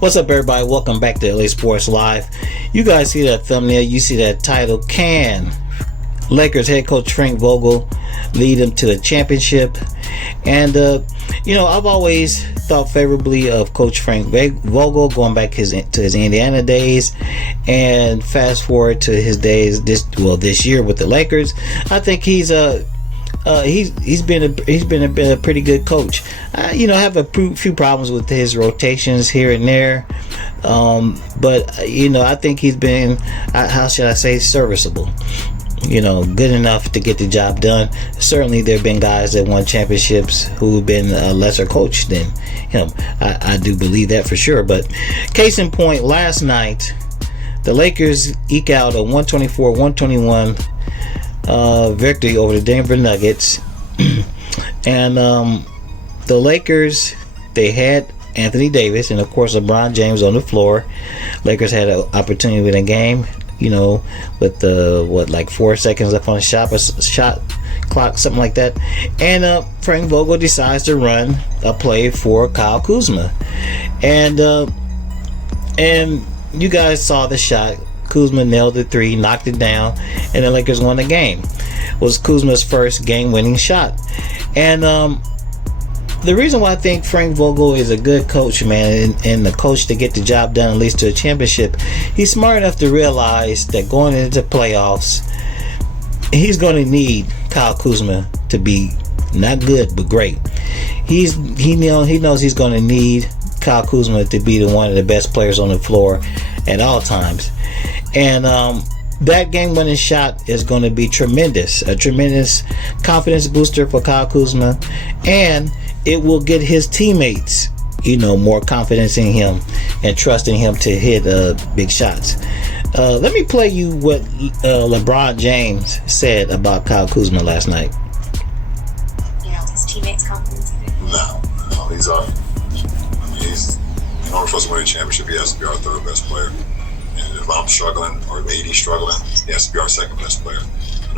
What's up, everybody? Welcome back to LA Sports Live. You guys see that thumbnail, you see that title. Can Lakers head coach Frank Vogel lead them to the championship? And I've always thought favorably of Coach Frank Vogel, going back to his Indiana days, and fast forward to his days this year with the Lakers. I think he's been a pretty good coach. I have a few problems with his rotations here and there, but I think he's been, how should I say, serviceable. Good enough to get the job done. Certainly there have been guys that won championships who've been a lesser coach than him. I do believe that for sure. But case in point, last night the Lakers eke out a 124-121 victory over the Denver Nuggets. And the Lakers, they had Anthony Davis and of course LeBron James on the floor. Lakers had an opportunity to win a game, with 4 seconds left on the shot clock, something like that. And Frank Vogel decides to run a play for Kyle Kuzma, and you guys saw the shot. Kuzma nailed the three, knocked it down, and the Lakers won the game. It was Kuzma's first game-winning shot. And the reason why I think Frank Vogel is a good coach, man, and the coach to get the job done, at least to a championship, he's smart enough to realize that going into playoffs, he's going to need Kyle Kuzma to be not good but great. He knows he's going to need Kyle Kuzma to be one of the best players on the floor at all times. And that game-winning shot is going to be a tremendous confidence booster for Kyle Kuzma, and it will get his teammates, more confidence in him and trusting him to hit big shots. Let me play you what LeBron James said about Kyle Kuzma last night. His teammates' confidence. No, he's in order for us to win a championship, he has to be our third best player. And if I'm struggling or AD's struggling, he has to be our second best player,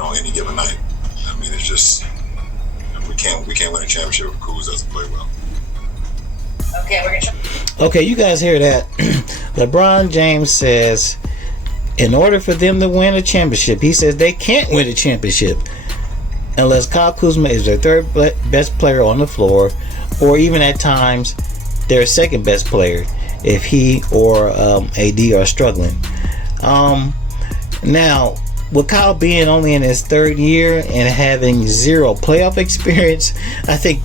on any given night. I mean, it's just, we can't win a championship if Kuz doesn't play well. Okay, you guys hear that? LeBron James says, in order for them to win a championship, he says they can't win a championship unless Kyle Kuzma is their third best player on the floor, or even at times their second best player if he or AD are struggling. Now, with Kyle being only in his third year and having zero playoff experience, I think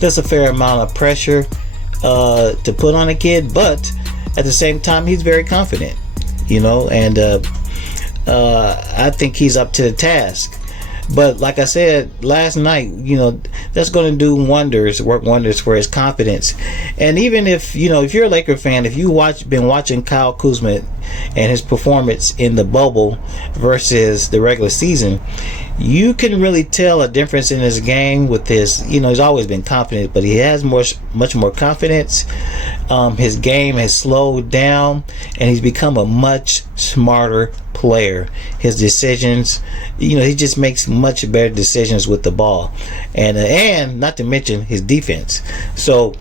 that's a fair amount of pressure to put on a kid. But at the same time, he's very confident, and I think he's up to the task. But like I said last night, that's going to work wonders for his confidence. And even if you're a Laker fan, if been watching Kyle Kuzma and his performance in the bubble versus the regular season, you can really tell a difference in his game with his, he's always been confident, but he has much more confidence. His game has slowed down, and he's become a much smarter player. His decisions, he just makes much better decisions with the ball, and not to mention his defense. So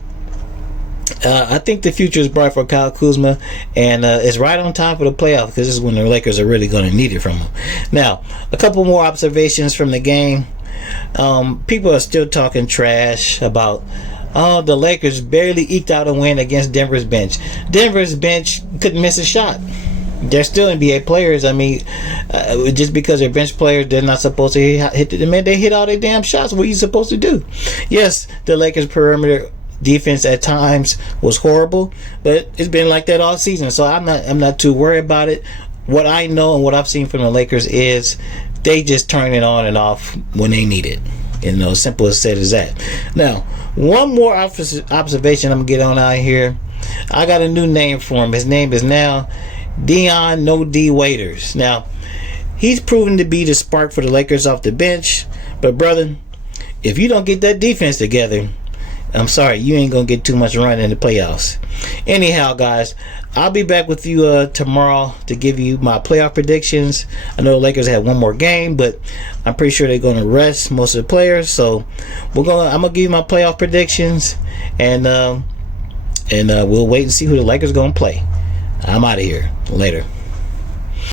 I think the future is bright for Kyle Kuzma, and it's right on time for the playoffs, because this is when the Lakers are really going to need it from him. Now, a couple more observations from the game. People are still talking trash about, the Lakers barely eked out a win against Denver's bench. Denver's bench couldn't miss a shot. They're still NBA players. I mean, just because they're bench players, they're not supposed to hit the man. They hit all their damn shots. What are you supposed to do? Yes, the Lakers' perimeter defense at times was horrible, but it's been like that all season. So I'm not too worried about it. What I know and what I've seen from the Lakers is they just turn it on and off when they need it. Simple as said as that. Now, one more observation I'm gonna get on out here. I got a new name for him. His name is now Dion No D Waiters. Now, he's proven to be the spark for the Lakers off the bench, but brother, if you don't get that defense together, I'm sorry, you ain't gonna get too much run in the playoffs. Anyhow, guys, I'll be back with you tomorrow to give you my playoff predictions. I know the Lakers have one more game, but I'm pretty sure they're gonna rest most of the players. So I'm gonna give you my playoff predictions, and And we'll wait and see who the Lakers gonna play. I'm out of here. Later.